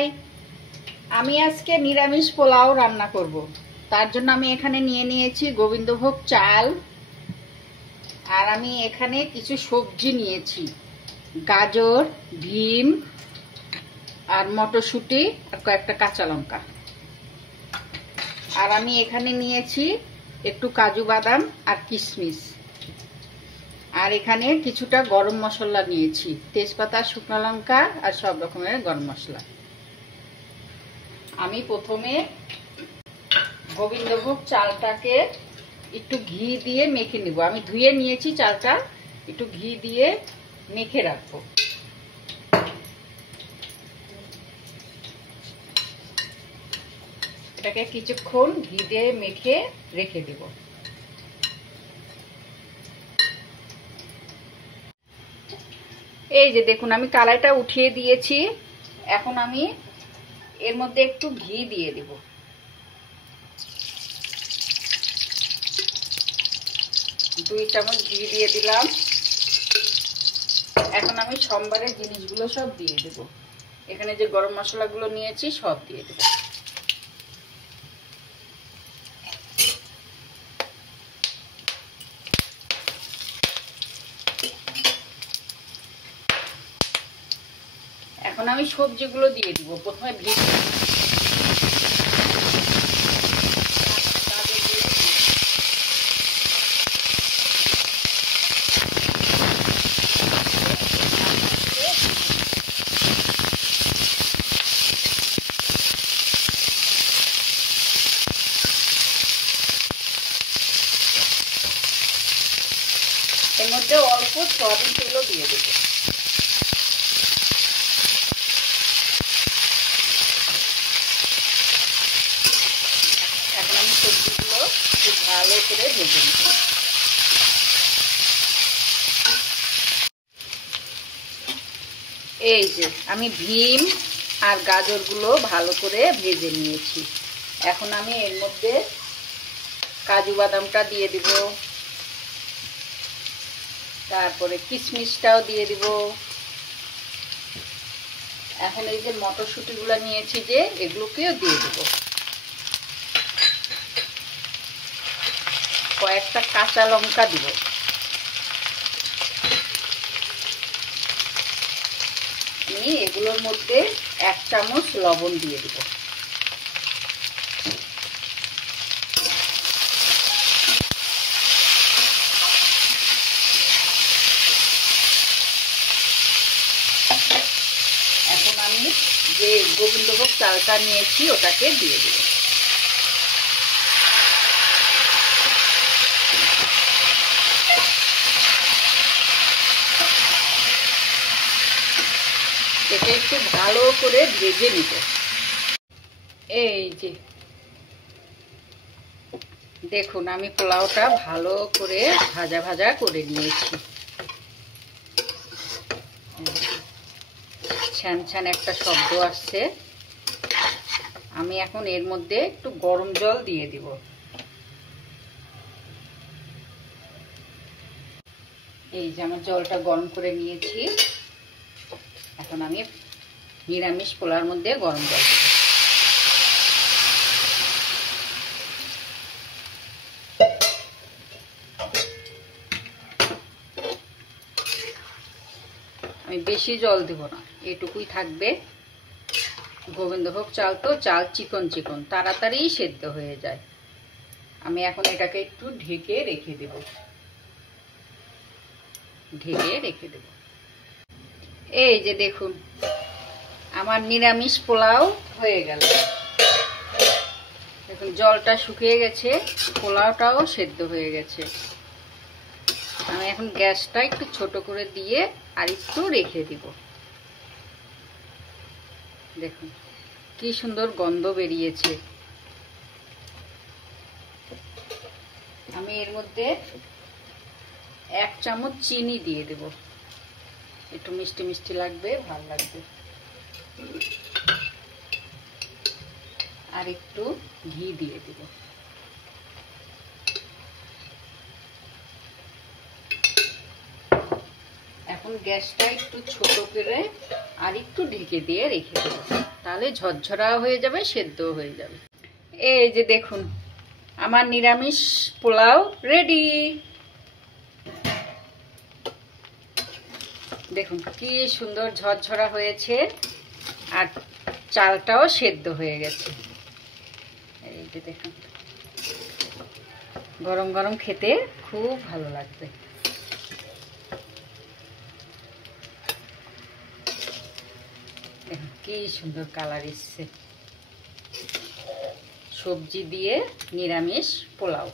High, আমি আজকে নিরামিষ পোলাও রান্না করব। তার জন্য আমি এখানে নিয়ে নিয়েছি গোবিন্দভোগ চাল, আর আমি এখানে কিছু সবজি নিয়েছি, গাজর, ডিম আর মটরশুঁটি আর কয়েকটা কাঁচা লঙ্কা। আর আমি এখানে নিয়েছি একটু কাজু বাদাম আর কিশমিশ। আর এখানে কিছুটা গরম মশলা নিয়েছি, তেজপাতা, শুকনো লঙ্কা আর সব রকমের গরম মশলা। আমি প্রথমে গোবিন্দভোগ চালটাকে একটু ঘি দিয়ে মেখে নিব। আমি ধুয়ে নিয়েছি চালটা, একটু ঘি দিয়ে মেখে রাখবো। এটাকে কিছুক্ষণ ঘি দিয়ে মেখে রেখে দেব। এই যে দেখুন, আমি কড়াইটা উঠিয়ে দিয়েছি। এখন আমি এর মধ্যে একটু ঘি দিয়ে দেব। দুই চামচ ঘি দিয়ে দিলাম। এখন আমি সোমবারের জিনিসগুলো সব দিয়ে দেব। এখানে যে গরম মশলাগুলো নিয়েছি সব দিয়ে দেব। এখন আমি সবজিগুলো দিয়ে দিব। প্রথমে এর মধ্যে অল্প সয়াবিন তেলও দিয়ে দেব। এখন আমি সবজিগুলো খুব ভালো করে ভেজে নেব। এই যে আমি ডিম আর গাজরগুলো ভালো করে ভেজে নিয়েছি। এখন আমি এর মধ্যে কাজু বাদামটা দিয়ে দিব, তারপরে কিশমিশটাও দিয়ে দিব। এখন এই যে মটরশুঁটিগুলো নিয়েছি যে, এগুলোকেও দিয়ে দিব। কয়েকটা কাঁচা লঙ্কা দিব। আমি এগুলোর মধ্যে 1 চামচ লবণ দিয়ে দিব। এখন আমি যে গোবিন্দভোগ চালটা নিয়েছি ওটাকে দিয়ে দেব। এটা একটু ভালো করে ভেজে নিব। এই যে দেখুন, আমি পোলাওটা ভালো করে ভাজা ভাজা করে নিয়েছি। ছ্যান ছ্যান একটা শব্দ আসছে। আমি এখন এর মধ্যে একটু গরম জল দিয়ে দিব। এই যে আমার জলটা গরম করে নিয়েছি। এখন আমি নিরামিষ পোলাওর মধ্যে গরম জল দেব। আমি বেশি জল দেব না, এটুকুই থাকবে। গোবিন্দভোগ চাল তো, চাল চিকন চিকন, তাড়াতাড়ি সেদ্ধ হয়ে যায়। আমি এখন এটাকে একটু ঢেকে রেখে দেব। এই যে দেখুন, আমার নিরামিষ পোলাও হয়ে গেল। দেখুন জলটা শুকিয়ে গেছে, পোলাওটাও সেদ্ধ হয়ে গেছে। আমি এখন গ্যাসটা একটু ছোট করে দিয়ে আর একটু রেখে দিব। দেখুন কি সুন্দর গন্ধ বেরিয়েছে। আমি এর মধ্যে 1 চামচ চিনি দিয়ে দেব। একটু মিষ্টি মিষ্টি লাগবে, ভালো লাগবে। আর একটু ঘি দিয়ে দেব। এখন গ্যাসটা একটু ছোট করে আর একটু ঢেকে দিয়ে রেখে দেবো, তাহলে ঝরঝরা হয়ে যাবে, সেদ্ধও হয়ে যাবে। এই যে দেখুন আমার নিরামিষ পোলাও রেডি। দেখুন কি সুন্দর ঝরঝরা হয়েছে, আর চালটাও সেদ্ধ হয়ে গেছে। এই যে দেখুন, গরম গরম খেতে খুব ভালো লাগবে। কি সুন্দর কালার এসছে। সবজি দিয়ে নিরামিষ পোলাও।